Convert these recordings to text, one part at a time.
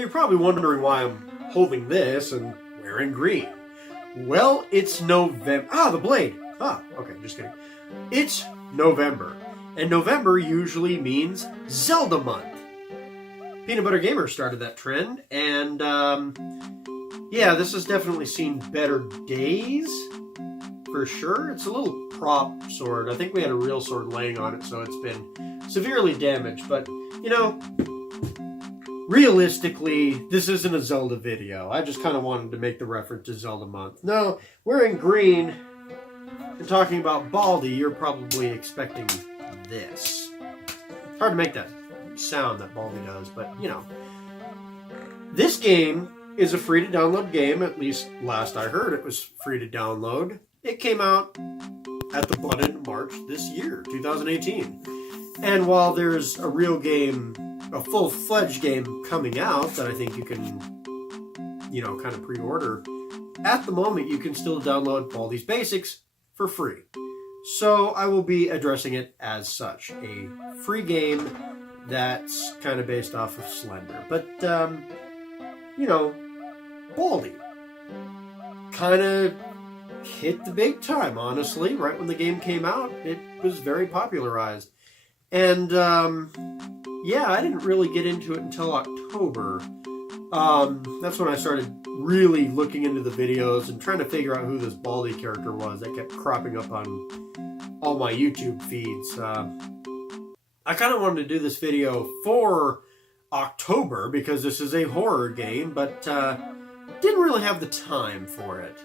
you're probably wondering why I'm holding this and wearing green. Well, it's November. The blade. Okay, just kidding. It's November. And November usually means Zelda month. Peanut Butter Gamer started that trend, and yeah, this has definitely seen better days, for sure. It's a little prop sword. I think we had a real sword laying on it, so it's been severely damaged, but, you know, realistically, this isn't a Zelda video. I just kind of wanted to make the reference to Zelda month. No, wearing green and talking about Baldi, you're probably expecting this. It's hard to make that sound that Baldi does, but, you know. This game is a free-to-download game, at least last I heard it was free to download. It came out at the button March this year, 2018. And while there's a real game, a full-fledged game coming out that I think you can, you know, kind of pre-order, at the moment you can still download Baldi's Basics for free. So I will be addressing it as such, a free game that's kind of based off of Slender. But, you know, Baldi kind of hit the big time, honestly. Right when the game came out, it was very popularized. And, yeah, I didn't really get into it until October. That's when I started really looking into the videos and trying to figure out who this Baldi character was that kept cropping up on all my YouTube feeds. I kind of wanted to do this video for October because this is a horror game, but didn't really have the time for it.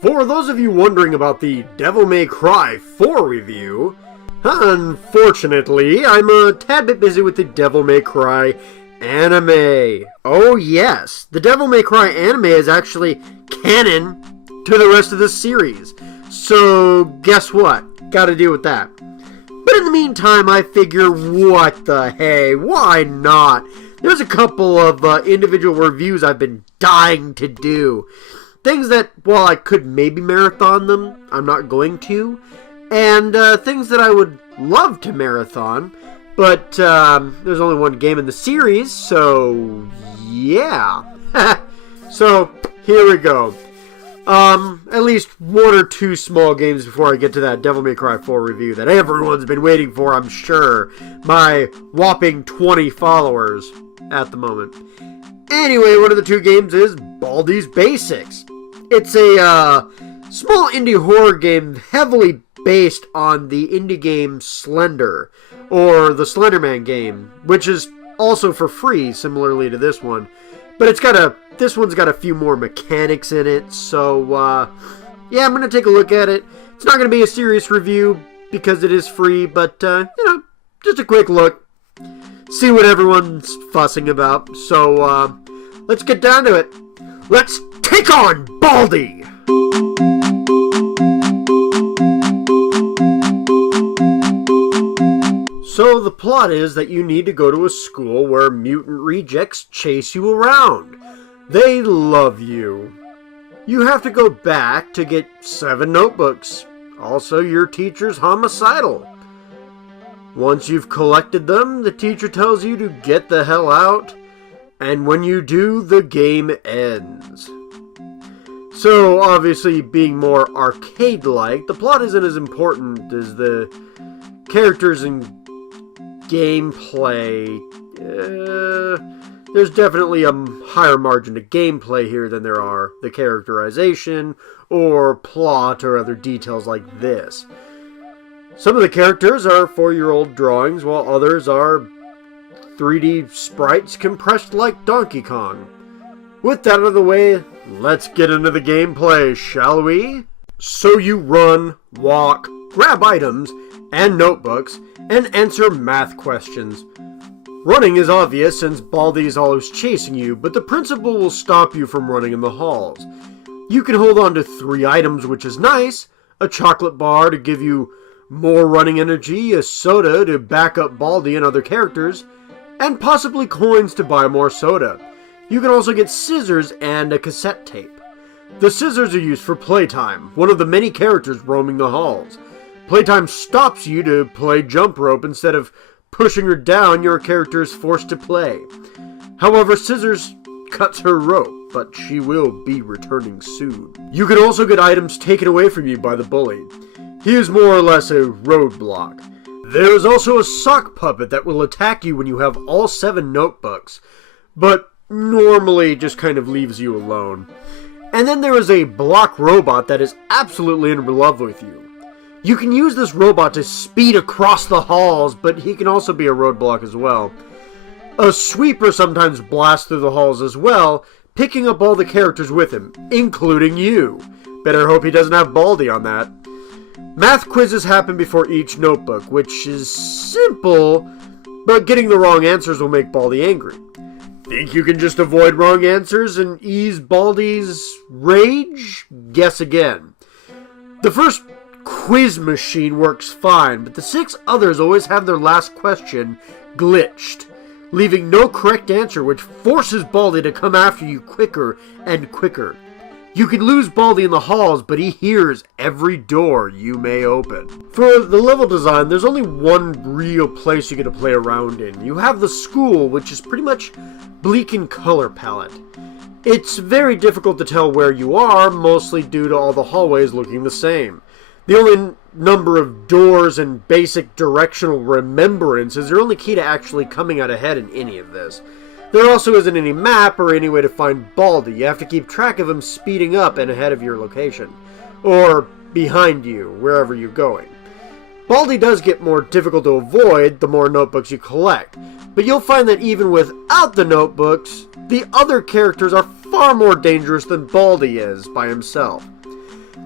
For those of you wondering about the Devil May Cry 4 review, unfortunately, I'm a tad bit busy with the Devil May Cry anime. Oh yes, the Devil May Cry anime is actually canon to the rest of the series. So, guess what? Gotta deal with that. But in the meantime, I figure, what the hey, why not? There's a couple of individual reviews I've been dying to do. Things that, while I could maybe marathon them, I'm not going to. And things that I would love to marathon. But there's only one game in the series, so yeah. So, here we go. At least one or two small games before I get to that Devil May Cry 4 review that everyone's been waiting for, I'm sure. My whopping 20 followers at the moment. Anyway, one of the two games is Baldi's Basics. It's a small indie horror game heavily based on the indie game Slender, or the Slender Man game, which is also for free, similarly to this one. But this one's got a few more mechanics in it, so, yeah, I'm going to take a look at it. It's not going to be a serious review, because it is free, but, you know, just a quick look. See what everyone's fussing about. So, let's get down to it. Let's take on Baldi! So the plot is that you need to go to a school where mutant rejects chase you around. They love you. You have to go back to get 7 notebooks. Also, your teacher's homicidal. Once you've collected them, the teacher tells you to get the hell out. And when you do, the game ends. So, obviously, being more arcade-like, the plot isn't as important as the characters and gameplay. There's definitely a higher margin to gameplay here than there are the characterization or plot or other details like this. Some of the characters are 4-year-old drawings, while others are 3D sprites compressed like Donkey Kong. With that out of the way, let's get into the gameplay, shall we? So you run, walk, grab items and notebooks, and answer math questions. Running is obvious since Baldi is always chasing you, but the principal will stop you from running in the halls. You can hold on to 3 items, which is nice: a chocolate bar to give you more running energy, a soda to back up Baldi and other characters, and possibly coins to buy more soda. You can also get scissors and a cassette tape. The scissors are used for playtime, one of the many characters roaming the halls. Playtime stops you to play jump rope. Instead of pushing her down, your character is forced to play. However, scissors cuts her rope, but she will be returning soon. You can also get items taken away from you by the bully. He is more or less a roadblock. There is also a sock puppet that will attack you when you have all 7 notebooks, but normally just kind of leaves you alone. And then there is a block robot that is absolutely in love with you. You can use this robot to speed across the halls, but he can also be a roadblock as well. A sweeper sometimes blasts through the halls as well, picking up all the characters with him, including you. Better hope he doesn't have Baldi on that. Math quizzes happen before each notebook, which is simple, but getting the wrong answers will make Baldi angry. Think you can just avoid wrong answers and ease Baldi's rage? Guess again. The first quiz machine works fine, but the 6 others always have their last question glitched, leaving no correct answer, which forces Baldi to come after you quicker and quicker. You can lose Baldi in the halls, but he hears every door you may open. For the level design, there's only one real place you get to play around in. You have the school, which is pretty much bleak in color palette. It's very difficult to tell where you are, mostly due to all the hallways looking the same. The only number of doors and basic directional remembrance is your only key to actually coming out ahead in any of this. There also isn't any map or any way to find Baldi. You have to keep track of him speeding up and ahead of your location, or behind you, wherever you're going. Baldi does get more difficult to avoid the more notebooks you collect, but you'll find that even without the notebooks, the other characters are far more dangerous than Baldi is by himself.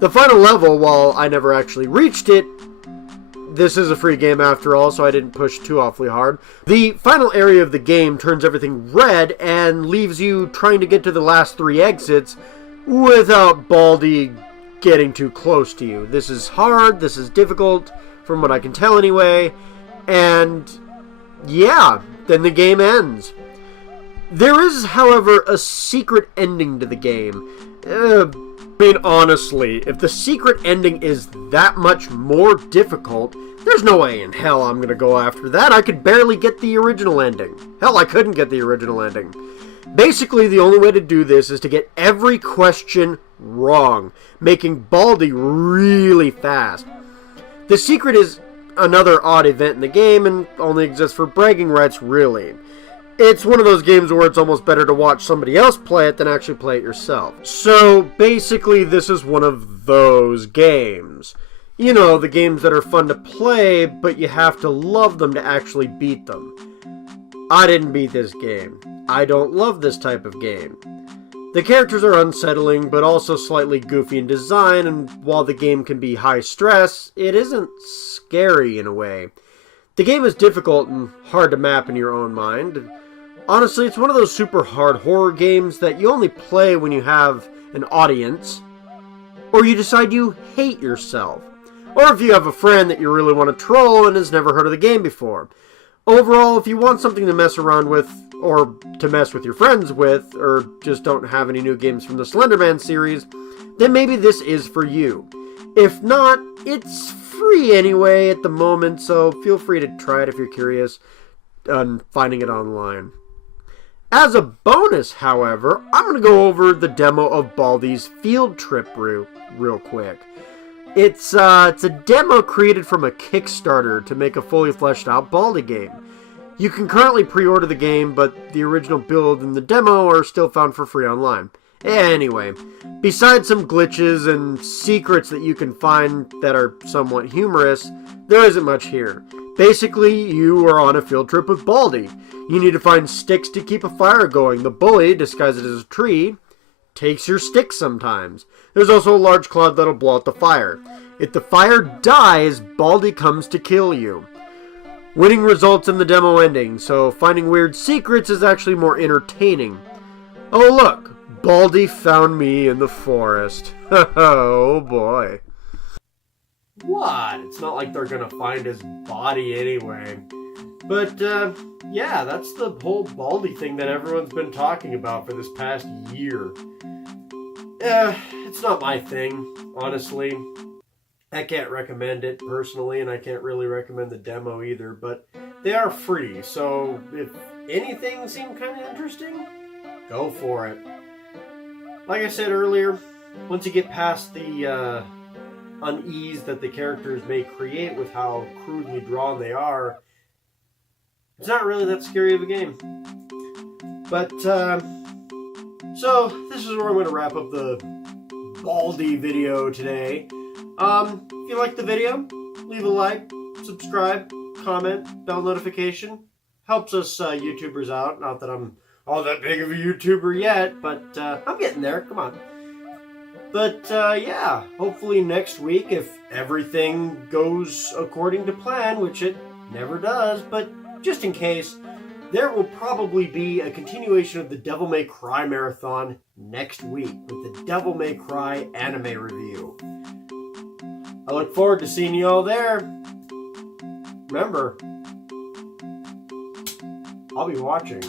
The final level, while I never actually reached it, this is a free game after all, so I didn't push too awfully hard. The final area of the game turns everything red and leaves you trying to get to the last 3 exits without Baldi getting too close to you. This is hard, this is difficult, from what I can tell anyway, and yeah, then the game ends. There is, however, a secret ending to the game. Honestly, if the secret ending is that much more difficult, there's no way in hell I'm gonna go after that. I could barely get the original ending. Hell, I couldn't get the original ending. Basically, the only way to do this is to get every question wrong, making Baldi really fast. The secret is another odd event in the game and only exists for bragging rights, really. It's one of those games where it's almost better to watch somebody else play it than actually play it yourself. So basically this is one of those games. You know, the games that are fun to play, but you have to love them to actually beat them. I didn't beat this game. I don't love this type of game. The characters are unsettling, but also slightly goofy in design, and while the game can be high stress, it isn't scary in a way. The game is difficult and hard to map in your own mind. Honestly, it's one of those super hard horror games that you only play when you have an audience, or you decide you hate yourself, or if you have a friend that you really want to troll and has never heard of the game before. Overall, if you want something to mess around with, or to mess with your friends with, or just don't have any new games from the Slender Man series, then maybe this is for you. If not, it's free anyway at the moment, so feel free to try it if you're curious on finding it online. As a bonus, however, I'm going to go over the demo of Baldi's Field Trip real quick. It's a demo created from a Kickstarter to make a fully fleshed out Baldi game. You can currently pre-order the game, but the original build and the demo are still found for free online. Anyway, besides some glitches and secrets that you can find that are somewhat humorous, there isn't much here. Basically, you are on a field trip with Baldi. You need to find sticks to keep a fire going. The bully, disguised as a tree, takes your sticks sometimes. There's also a large cloud that'll blow out the fire. If the fire dies, Baldi comes to kill you. Winning results in the demo ending, so finding weird secrets is actually more entertaining. Oh look, Baldi found me in the forest. Oh boy. What? It's not like they're gonna find his body anyway. But, yeah, that's the whole Baldi thing that everyone's been talking about for this past year. It's not my thing, honestly. I can't recommend it personally, and I can't really recommend the demo either, but they are free, so if anything seemed kind of interesting, go for it. Like I said earlier, once you get past the unease that the characters may create with how crudely drawn they are, it's not really that scary of a game. But, so, this is where I'm going to wrap up the Baldi video today. If you liked the video, leave a like, subscribe, comment, bell notification. Helps us YouTubers out. Not that I'm all that big of a YouTuber yet, but I'm getting there. Come on. But yeah, hopefully next week, if everything goes according to plan, which it never does, but just in case, there will probably be a continuation of the Devil May Cry marathon next week with the Devil May Cry anime review. I look forward to seeing you all there. Remember, I'll be watching.